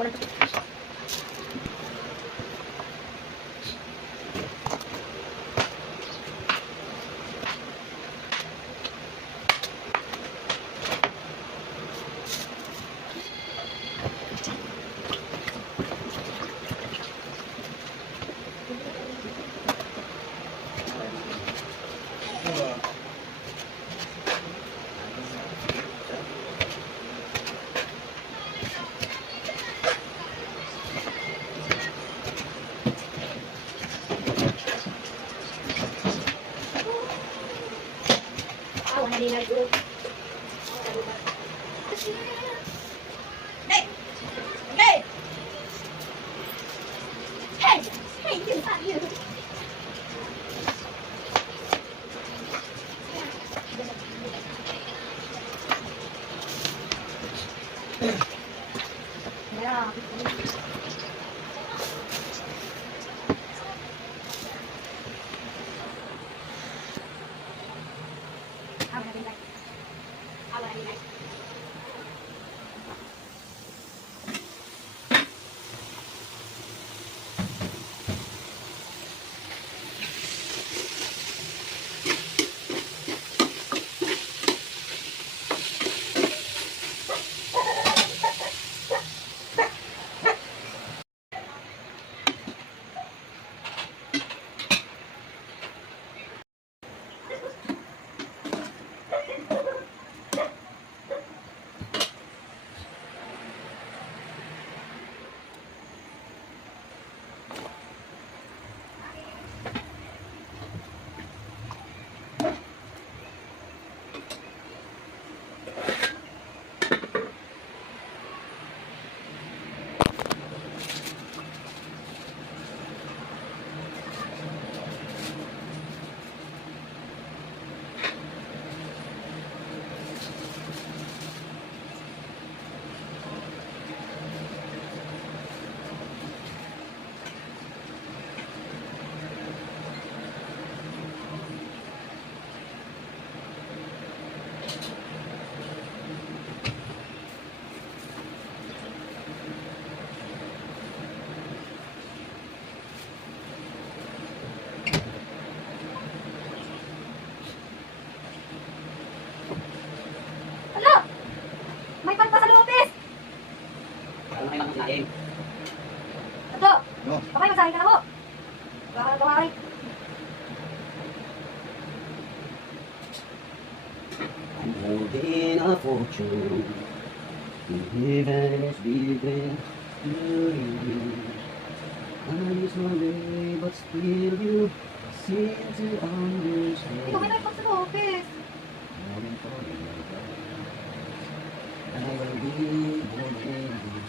ko lang. Hindi na ito. Hey! Hey! Hey! Hey! Yun pa! Yun! Yeah. Naim. Ato! No. Kapay, magsahin ka na mo! Baka na gawakay. I'm holding a fortune. Even as bigger to you. I'm sorry, but still you seem to understand. Ikaw may naipag sa office. And I will be more than you.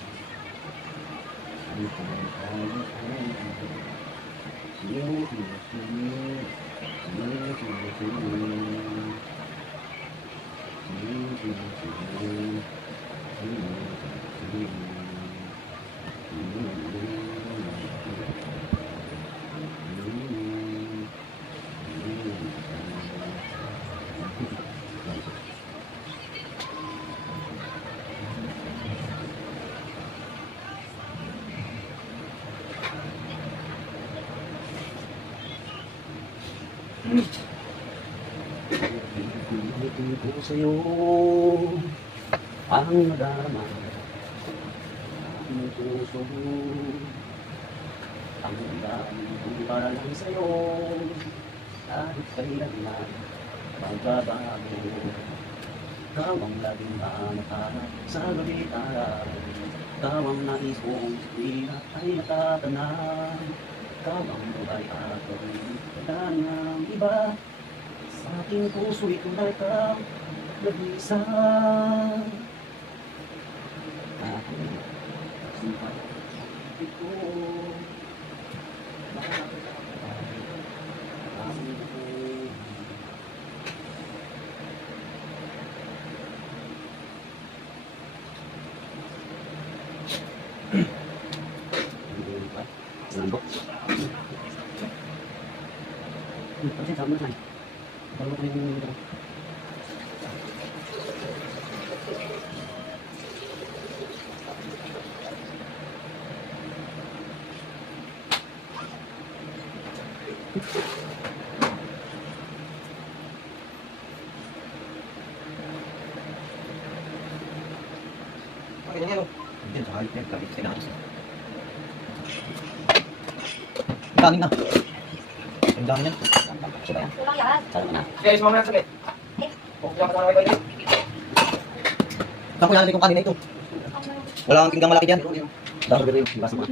Ibigay ko sa'yo ang nadarama ang puso mo ang dami kong para lang sa'yo kahit kailan na magbabago ikaw ang laging hanap-hanap sa gabi araw ikaw ang nais kong sabihin at ay natatanang ikaw ang buhay at wala ng iba sa aking puso ikaw ikaw nag-iisa ako sumpah ito Sambok. Kasi sama na. Kalau ko yung Bakit yan, Diyan, sa halit yan. Lagi sa kinakas. Ang dami na. Ang dami na. Siya ba yan? Kulang yan. Sana na. Sige, sumama na saglit. Huwag ka kasama kayo. Saan ko yan kong kanin na ito? Wala kang pinggang malaki dyan. Dahil rin, basta mo.